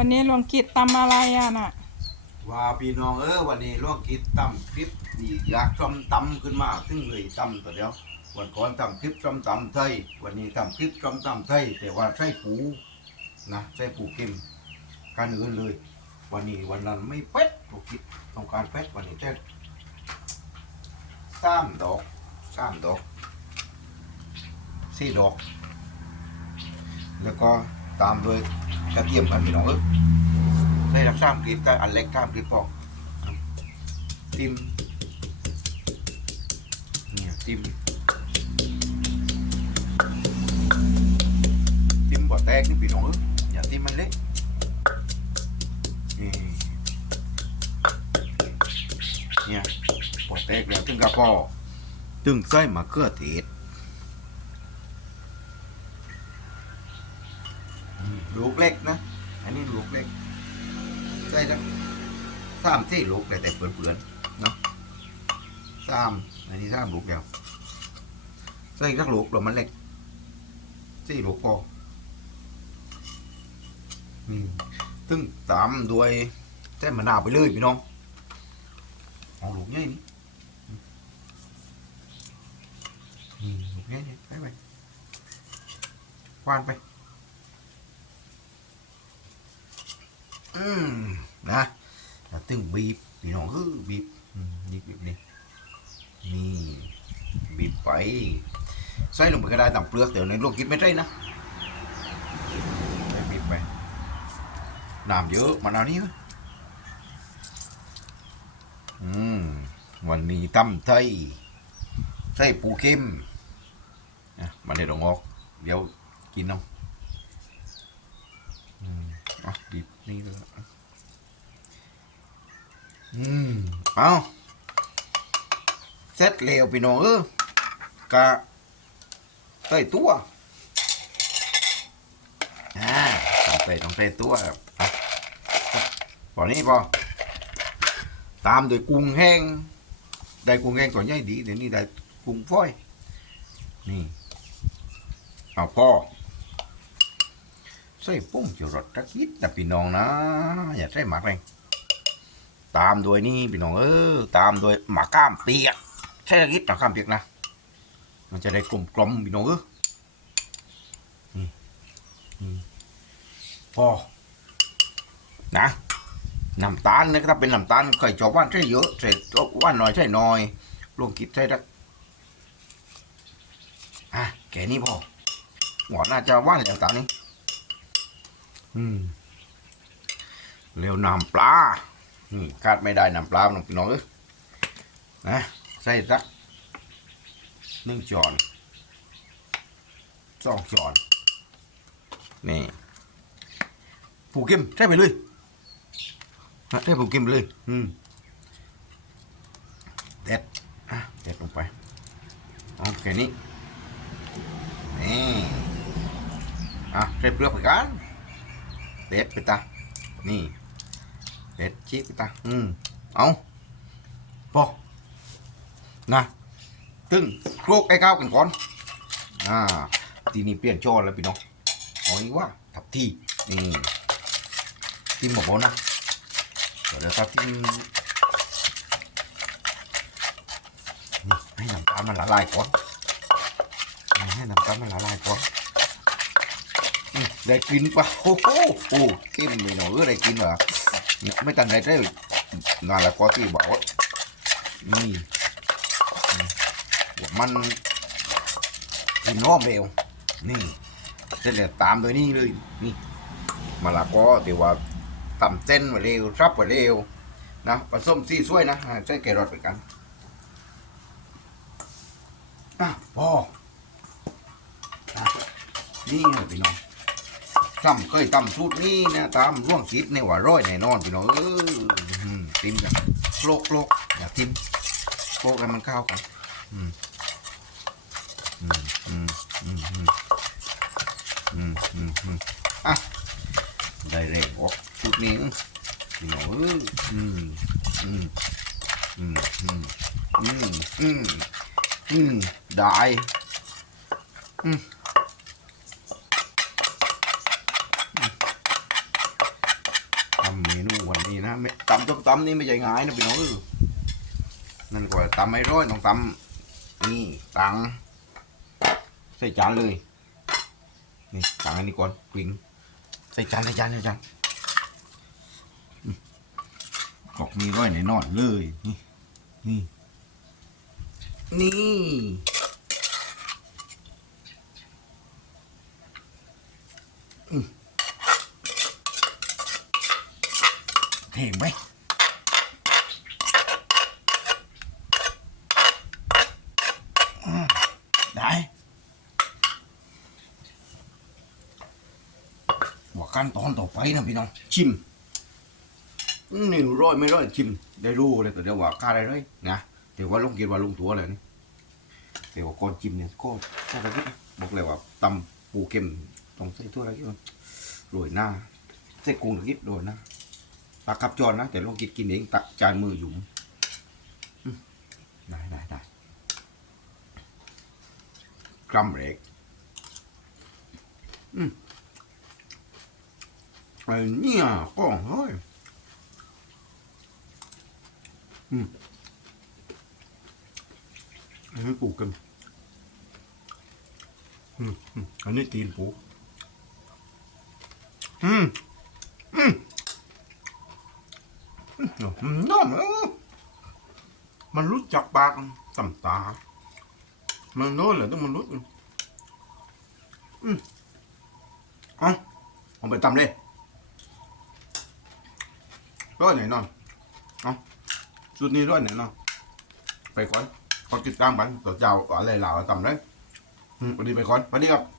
วันนี้หลวงกิจตำอะไรอะน่ะ ว่าพี่น้องเออวันนี้ลวงคิดตำคลิปนี่อยากทำตำขึ้นมาซึ่งเลยตำตัวเดียววันก่อนทำคลิปทำตำไทยวันนี้ทำคลิปทำตำไทยแต่ว่าใช้ปูนะใช้ปูเค็มการอื่นเลย วันนี้วันนั้นไม่เป็ดปูคิดต้องการเป็ดวันนี้แค่สามดอกสามดอกสี่ดอก แล้วก็ตามด้วย กระเทียมกันพี่น้องเออได้รับสร้างคลิปก็อันเล็กข้ามคลิปพอติมเนี่ยติมติมบ่แตกนี่พี่น้องเอ้ยอย่าติมมันเล็กนี่เนี่ยบ่แตกแล้วถึงกระพอถึงใส่มะเขือเทศอืม ลูกเล็กนะ อันนี้ลูกเล็กใส่ทั้งสามสี่ลูกแต่แต่เปื่อนๆเนาะสามอันนี้สามลูกเดียวใส่ทั้งลูกเรามันเล็กสี่ลูกพออืมซึ่งตามด้วยใส่มะนาวไปเลยพี่น้องเอาลูกใหญ่นี่อืมลูกใหญ่นี่ไปไปควานไป อืมนะแล้วตึงบีบพี่น้องคือบีบอืมนี่บีบนี่นี่บีบไปใส่ลงไปก็ได้ตามเปลือกเดี๋ยวในลกกินไม่ใช่นะบีบไปน้ำเยอะมานาวนี้นะอืมวันนี้ตำไทยใส่ปูเค็มนะมันได้ดองออก เดี๋ยวกินน้ำอะบีบ นี่เลยอืม เอาเสร็จแล้วพี่น้องเออกะใส่ตัวอ่าต้องใส่ต้องใส่ตัวครับอะพอนี้พอตามด้วยกุ้งแห้ง ได้กุ้งแห้งก่อนใหญ่ดีเดี๋ยวนี้ได้กุ้งฝอย นี่ เอาพ่อ ส่ปุ้งจะรสจักนิดนะพี่น้องนะ อย่าใส่หมักเลยตามด้วยนี่พี่น้องเออตามด้วยหมากก้ามเปียกใช่จักนิดหมากก้ามเปียกนะมันจะได้กลมกลมพี่น้องเออพอนะน้ำตาลนะครับเป็นน้ำตาลเคยชอบว่านใช่เยอะใส่ว่านน้อยใช่น้อยลงคิดใช่ดักอะแค่นี้พอหวานน่าจะว่านแล้วตานี้ เร็วน้ำปลาคาดไม่ได้น้ำปลาน้องพี่น้องเอ้ยนะใส่สักหนึ่งจอนสองจอนนี่ผูกเก็มใช่ไปเลยฮะใช่ผูกเก็มไปเลย อืมเด็ดอะเด็ดลงไปโอเคนี้นี่อะใส่เปลือกไปกัน เด็ดไปตานี่เด็ดชี้ไปตาอืมเอาพอนะตึงโครกไอ้ก้าวกันก่อนอ่าทีนี้เปลี่ยนจอแล้วพี่น้องเอาอีกว่าทับที่นี่ทิมบอกนะเดี๋ยวเดี๋ยวทับที่ให้น้ำตาลมันละลายก่อนให้น้ำตาลมันละลายก่อน ได้กินปะโอ้โหโอ้เข้มเลยเนาะเออได้กินเหรอไม่ตันได้ได้งานละก็ที่บอกว่านี่มันกินน้อมเร็วนี่เสร็จแล้วตามโดยนี่เลยนี่มาละก็ที่ว่าตำเส้นไว้เร็วรับไว้เร็วนะผสมซี่ช่วยนะอ่าใช้แครอทไปกันอะพออะนี่เลยพี่น้อง ตำเคยตำสูตรนี้นะตามร่วงคิดในว่าร้อยแน่นอนพี่น้องเออติมกันโลกโลกอย่าติมโลกให้มันเข้ากันอืมอืมอืมอืมอืมอืมอืมอืมอะได้เลยโอ้สูตรนี้พี่น้องเอออืมอืมอืมอืมอืมอืมอืมได้อืม ไม่ตำต้มตำนี่ไม่ใช่ง่ายนะพี่น้องนั่นกว่าตำไม่ร้อยต้องตำนี่ตังใส่จานเลยนี่ตังอันนี้ก่อนกลิ่งใส่จานใส่จานใส่จานอืมกอกมีร้อยในนอนเลยนี่นี่นี่ เห็นไหมได้ว่าขั้นตอนต่อไปนะพี่น้อง ชิมนี่ร้อยไม่ร้อยชิม ได้รู้เลยแต่เดี๋ยวว่าค่าได้เลยนะแต่ว่าลงกินว่าลงตัวเลยนี่แต่ว่าก่อนชิมเนี่ยก็ใช่ตะกี้บอกเลยว่าตำปูเค็มต้องใส่ถ้วยอะไรกี้มันโรยหน้าใส่กุ้งตะกี้โรยหน้า ปลากับจอนนะ แต่ลองกินกินเองตักจานมือหยุมได้ได้ได้กรัมเรกอืมไอ้เนี่ยก็เฮ้ยอืมอันนี้ปูกันอืมอันนี้ตีนปูอืมอืมอืม น้อมมันรู้จักปากต่ำตา มันโน้เหรอต้องมันรุดอืมเอาเอาไปตำเลยร้อยไหนนอนเอาชุดนี้ร้อยไหนนอนไปก่อนขอติดตามกันต่อเจ้าอะไรเหล่าตำเลยอืมวันนี้ไปก่อนสวัสดีครับ